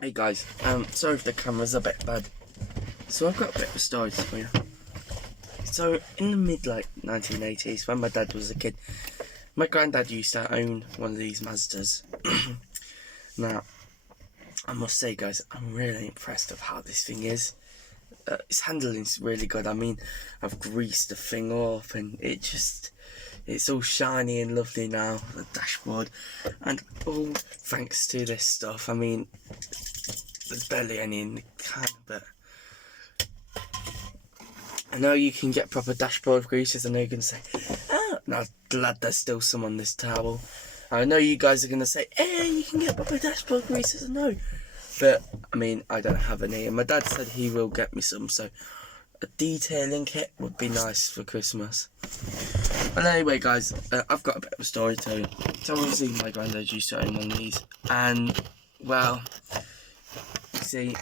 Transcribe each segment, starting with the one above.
Hey guys, sorry if the camera's a bit bad. So I've got a bit of a story for you. So in the mid 1980s, when my dad was a kid, my granddad used to own one of these Mazdas. Now, I must say guys, I'm really impressed of how this thing is. Its handling's really good. I mean, I've greased the thing up and it's all shiny and lovely now, the dashboard. And all thanks to this stuff. I mean, there's barely any in the can, but I know you can get proper dashboard greases. I know you're going to say, oh, no, glad there's still some on this towel. I know you guys are going to say, hey, you can get proper dashboard greases. I know. But, I mean, I don't have any. And my dad said he will get me some, so a detailing kit would be nice for Christmas. But anyway, guys, I've got a bit of a story to tell you. So obviously my granddad used to own one of these. And, well, you see,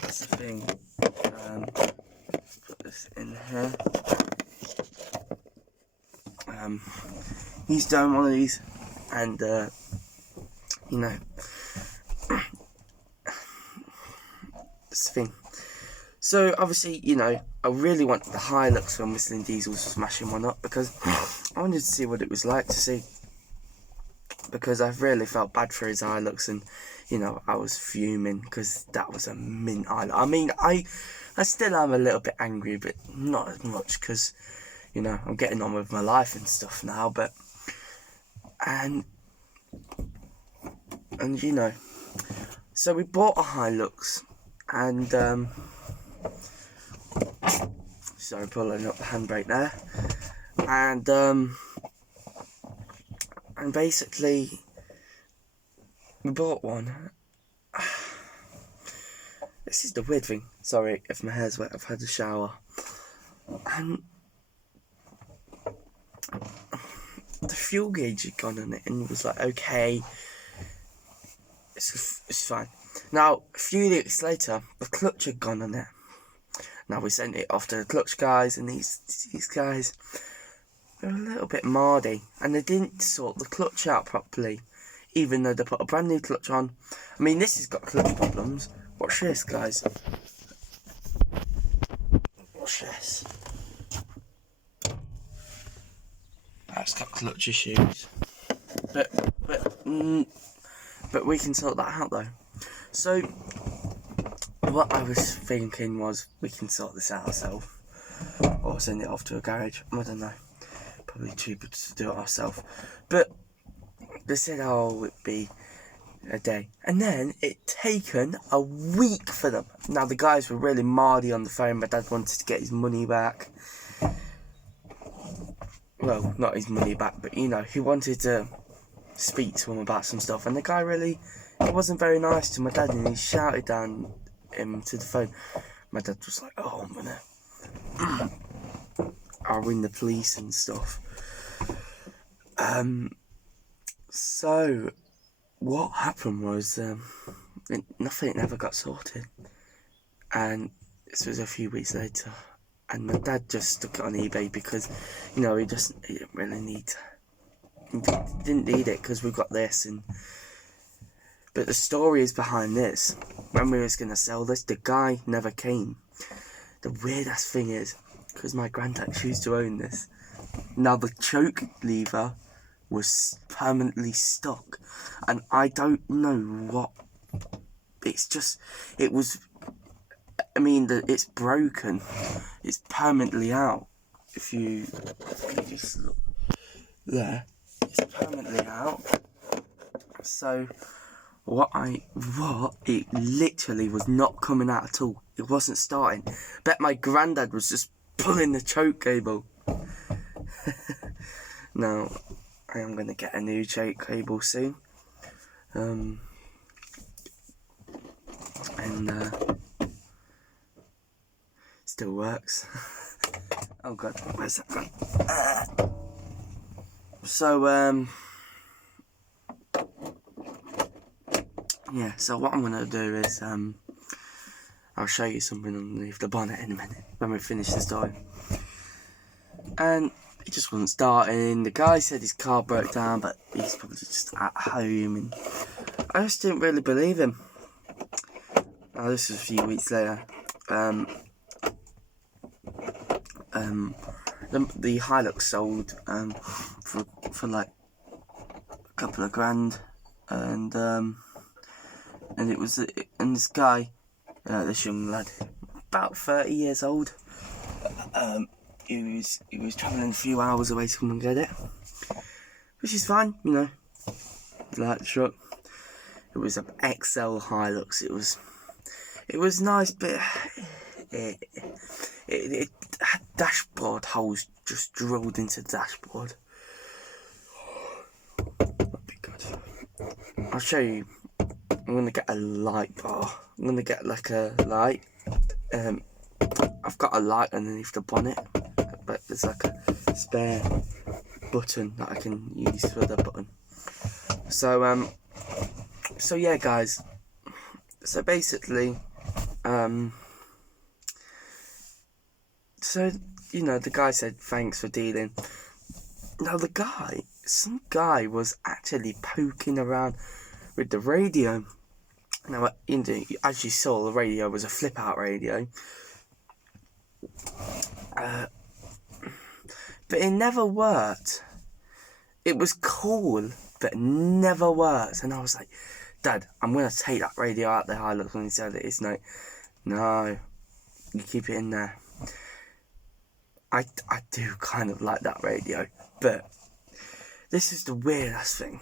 that's the thing. Put this in here. He's done one of these, and you know, this thing. So obviously, you know, I really want the Hilux from Whistling Diesel's smashing one up because I wanted to see what it was like to see. Because I've really felt bad for his Hilux, and you know, I was fuming because that was a mint Hilux. I mean, I still am a little bit angry, but not as much because, you know, I'm getting on with my life and stuff now. But and you know, so we bought a Hilux, and sorry, pulling up the handbrake there, and basically we bought one. This is the weird thing. Sorry if my hair's wet. I've had a shower, and the fuel gauge had gone on it, and it was like, okay, it's fine. Now, a few weeks later, the clutch had gone on it. Now, we sent it off to the clutch guys, and these guys, they're a little bit mardy, and they didn't sort the clutch out properly, even though they put a brand new clutch on. I mean, this has got clutch problems. Watch this, guys. Watch this. That's got clutch issues. But we can sort that out though. So what I was thinking was we can sort this out ourselves, or send it off to a garage. I don't know. Probably cheaper to do it ourselves. But they said, oh, it'd be a day, and then it taken a week for them. Now the guys were really mardy on the phone. My dad wanted to get his money back. Well, not his money back, but you know, he wanted to speak to him about some stuff, and the guy really, he wasn't very nice to my dad, and he shouted down him to the phone. My dad was like, oh, I'm gonna I'll ring the police and stuff. So what happened was nothing ever got sorted, and this was a few weeks later, and my dad just stuck it on eBay because, you know, he didn't really need, he didn't need it because we got this. And but the story is behind this. When we was going to sell this, the guy never came. The weirdest thing is, because my granddad used to own this, now the choke lever was permanently stuck, and I don't know what, it was, I mean, it's broken, it's permanently out. If you just look there, it's permanently out. So it literally was not coming out at all. It wasn't starting. Bet my granddad was just pulling the choke cable. Now, I am going to get a new choke cable soon. And still works. Oh god, where's that gone? So, yeah, so what I'm going to do is, I'll show you something underneath the bonnet in a minute, when we finish the story. And it just wasn't starting. The guy said his car broke down, but he's probably just at home, and I just didn't really believe him. this was a few weeks later. The Hilux sold for like a couple of grand, and it was and this guy, this young lad, about 30 years old, he was travelling a few hours away to come and get it, which is fine, you know, like truck. It was an XL Hilux. It was nice, but it had dashboard holes just drilled into the dashboard. That'd be good. I'll show you. I'm gonna get a light bar. I'm gonna get like a light. I've got a light underneath the bonnet, but there's like a spare button that I can use for the button. So yeah, guys. So basically, so you know, the guy said thanks for dealing. Now some guy was actually poking around with the radio. Now, as you saw, the radio was a flip-out radio. But it never worked. It was cool, but it never worked. And I was like, Dad, I'm going to take that radio out there. I looked and he said, it's no, you keep it in there. I do kind of like that radio, but this is the weirdest thing.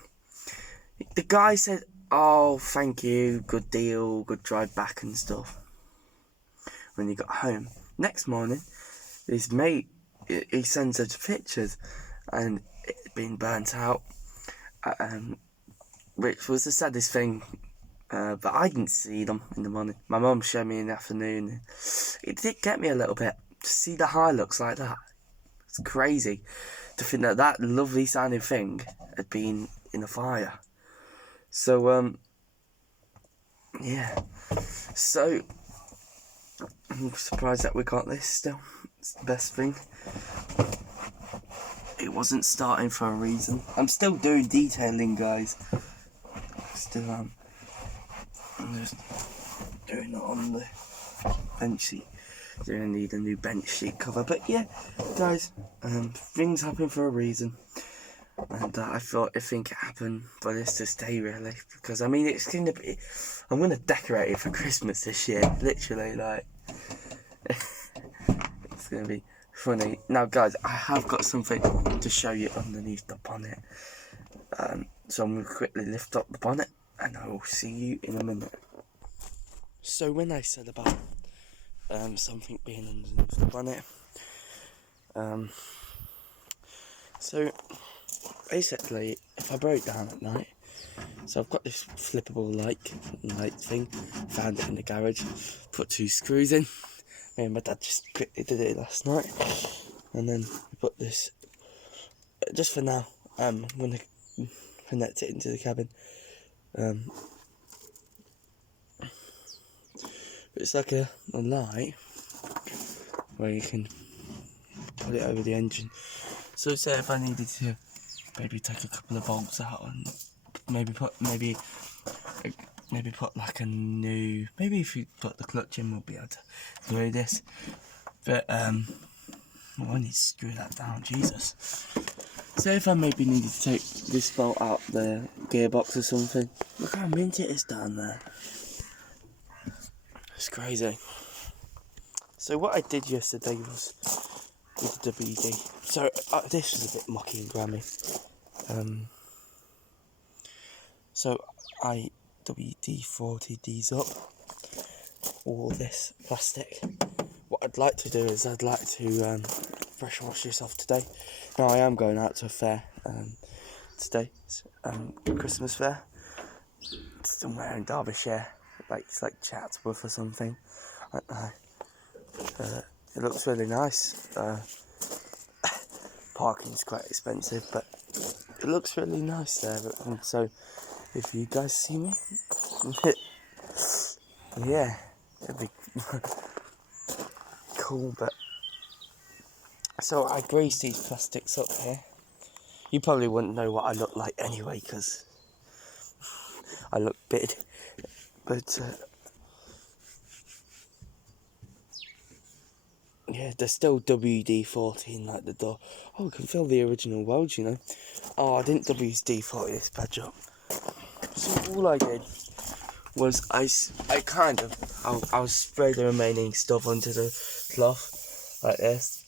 The guy said, oh, thank you, good deal, good drive back and stuff. When he got home, next morning, his mate, he sends us pictures, and it had been burnt out, which was the saddest thing, but I didn't see them in the morning. My mum showed me in the afternoon. It did get me a little bit, to see the Hilux like that. It's crazy to think that lovely sounding thing had been in a fire. So, yeah. So, I'm surprised that we got this still. It's the best thing. It wasn't starting for a reason. I'm still doing detailing, guys. Still am. I'm just doing it on the bench sheet. Do I need a new bench sheet cover? But yeah, guys, things happen for a reason. And I think it happened for this to stay, really, because I mean it's gonna be. I'm gonna decorate it for Christmas this year, literally. Like, it's gonna be funny. Now, guys, I have got something to show you underneath the bonnet. So I'm gonna quickly lift up the bonnet, and I will see you in a minute. So when I said about something being underneath the bonnet, so. Basically, if I broke down at night, so I've got this flippable light thing, found it in the garage, put 2 screws in. Me and my dad just quickly did it last night, and then we put this, just for now, I'm going to connect it into the cabin. It's like a light where you can put it over the engine. So say if I needed to maybe take a couple of bolts out and maybe put like a new, maybe if you put the clutch in we'll be able to do this, but I need to screw that down, Jesus. So if I maybe needed to take this bolt out the gearbox or something, look how mint it is down there. It's crazy. So what I did yesterday was with the WD. So this was a bit mucky and grimy. So I WD-40 these up, all this plastic. What I'd like to do is I'd like to pressure wash yourself today. Now I am going out to a fair today, Christmas fair, somewhere in Derbyshire, it's like Chatsworth or something. I don't know. It looks really nice. Parking's quite expensive, but it looks really nice there. And so, if you guys see me, yeah, it'd be cool. But so I greased these plastics up here. You probably wouldn't know what I look like anyway, because I look big. But yeah, there's still WD-40 like the door. Oh, I can feel the original weld, you know. Oh, I didn't WD-40 this badge up. So all I did was I'll spray the remaining stuff onto the cloth like this.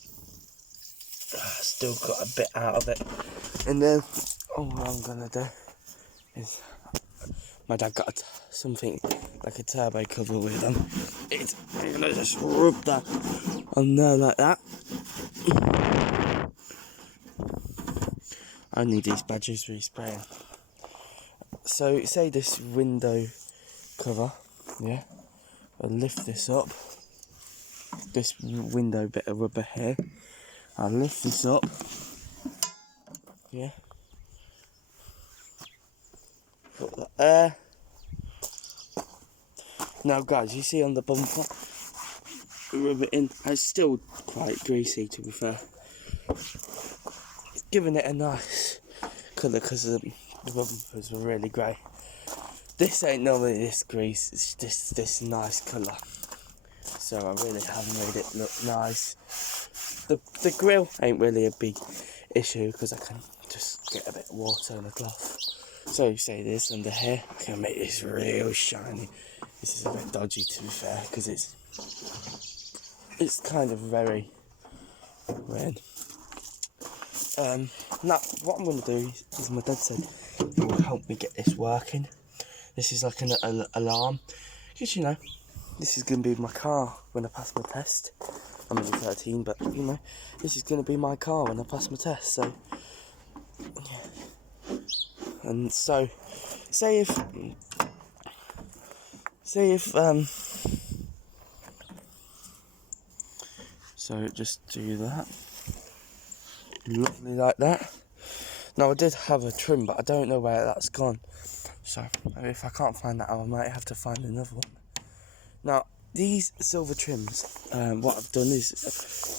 Still got a bit out of it. And then what I'm gonna do is my dad got something like a turbo cover with him. I'm gonna just rub that on there like that. I need these badges respraying. So say this window cover, yeah, I'll lift this up, this window bit of rubber here, I'll lift this up, yeah, put that there. Now guys, you see on the bumper, rub it in. It's still quite greasy to be fair. Giving it a nice colour because the bumpers were really grey. This ain't normally this grease, it's just this nice colour. So I really have made it look nice. The grill ain't really a big issue because I can just get a bit of water in the cloth. So say this under here, I can make this real shiny. This is a bit dodgy to be fair because it's kind of very red. Now what I'm going to do is my dad said it will help me get this working. This is like an alarm, because you know this is going to be my car when I pass my test. I'm only 13, but you know this is going to be my car when I pass my test. So yeah. And so say if so just do that, lovely like that. Now I did have a trim, but I don't know where that's gone. So if I can't find that, I might have to find another one. Now these silver trims, what I've done is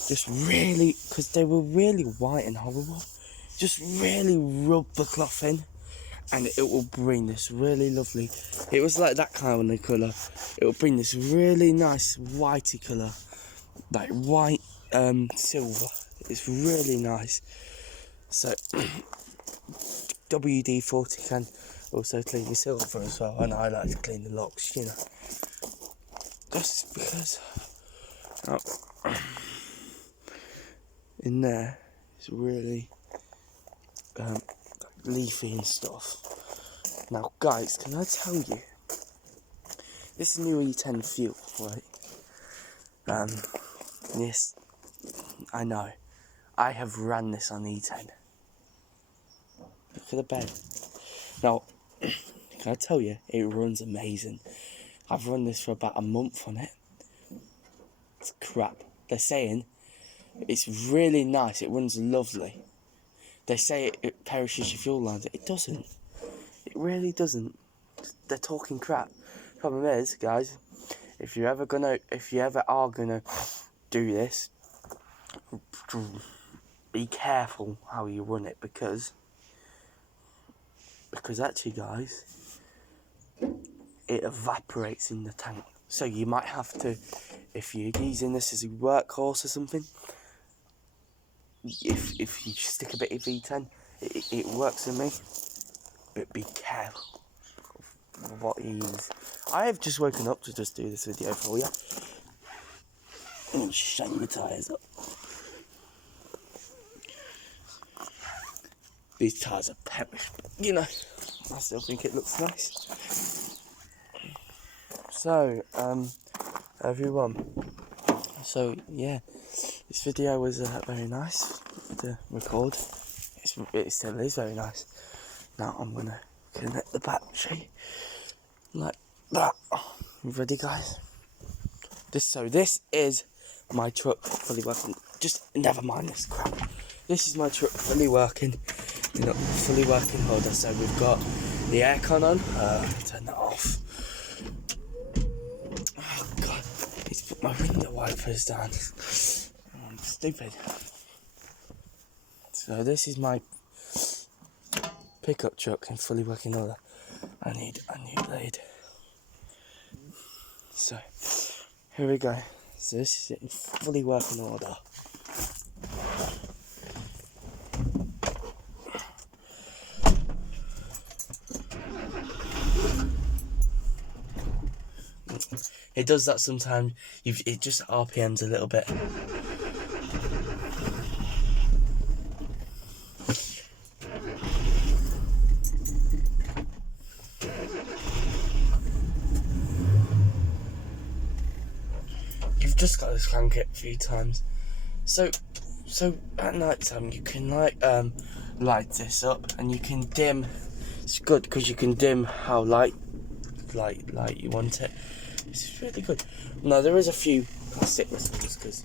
just really, because they were really white and horrible, just really rub the cloth in, and it will bring this really lovely. It was like that kind of colour. It will bring this really nice whitey colour, like white silver. It's really nice. So WD-40 can also clean your silver as well, and I like to clean the locks, you know. Just because in there it's really leafy and stuff. Now guys, can I tell you, this new E10 fuel, right? This, I know, I have ran this on E10. Look at the bed. Now, can I tell you, it runs amazing. I've run this for about a month on it. It's crap. They're saying it's really nice, it runs lovely. They say it perishes your fuel lines. It doesn't. It really doesn't. They're talking crap. Problem is, guys, if you ever are gonna do this, be careful how you run it, because actually, guys, it evaporates in the tank. So you might have to, if you're using this as a workhorse or something, if you stick a bit of V10, it works for me. But be careful of what you use. I have just woken up to just do this video for you. And shake my tyres up. These tyres are perished, but you know, I still think it looks nice. So, everyone. So yeah, this video was very nice to record. It still is very nice. Now I'm gonna connect the battery like that. You ready, guys? This is my truck fully working. Just never mind this crap. This is my truck fully working. You know, fully working holder. So we've got the aircon on. Turn that off. Oh god, I need to put my window wipers down. I'm stupid. So this is my pickup truck in fully working order. I need a new blade. So here we go. So this is in fully working order. It does that sometimes. It just RPMs a little bit. You've just got to crank it a few times. So at night time you can light this up, and you can dim. It's good because you can dim how light you want it. It's really good. Now there is a few plastic whistles because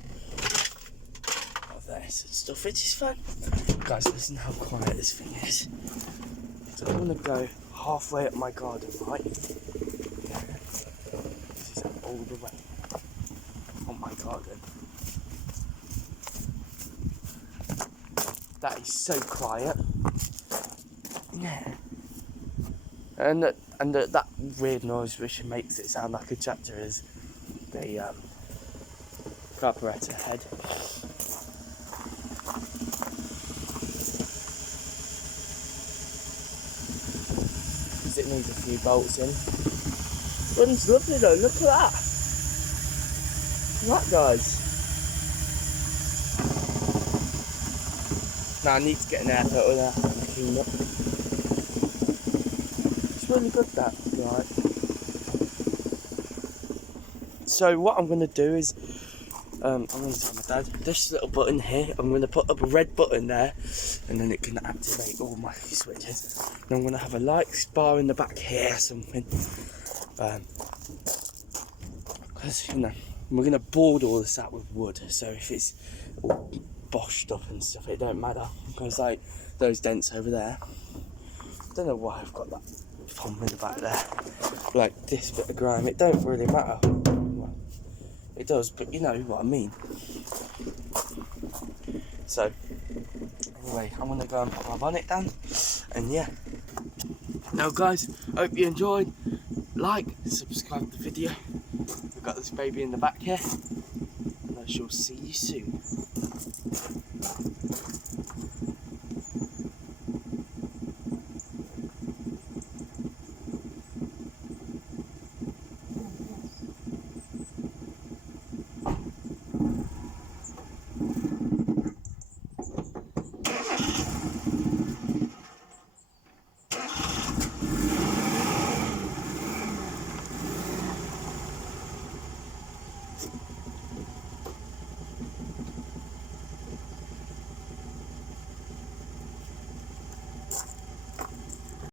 of this and stuff, which is fun. Guys, listen how quiet this thing is. So I'm gonna go halfway up my garden light. This is all the way on my garden. That is so quiet. Yeah. And that weird noise which makes it sound like a tractor is the carburetor head. Because it needs a few bolts in. Runs lovely though, look at that! That guys. Now I need to get an air filter there and clean up. It's really good that, right? So what I'm going to do is, I'm going to tell my dad, this little button here, I'm going to put up a red button there, and then it can activate all my switches. And I'm going to have a light bar in the back here or something. Because, you know, we're going to board all this out with wood, so if it's all boshed up and stuff, it don't matter. Because like those dents over there, I don't know why I've got that foam in the back there, like this bit of grime, it don't really matter. Well, it does, but you know what I mean. So anyway, I'm gonna go and put my bonnet down, and yeah. Now guys, hope you enjoyed. Like, subscribe to the video. We've got this baby in the back here, and I shall see you soon.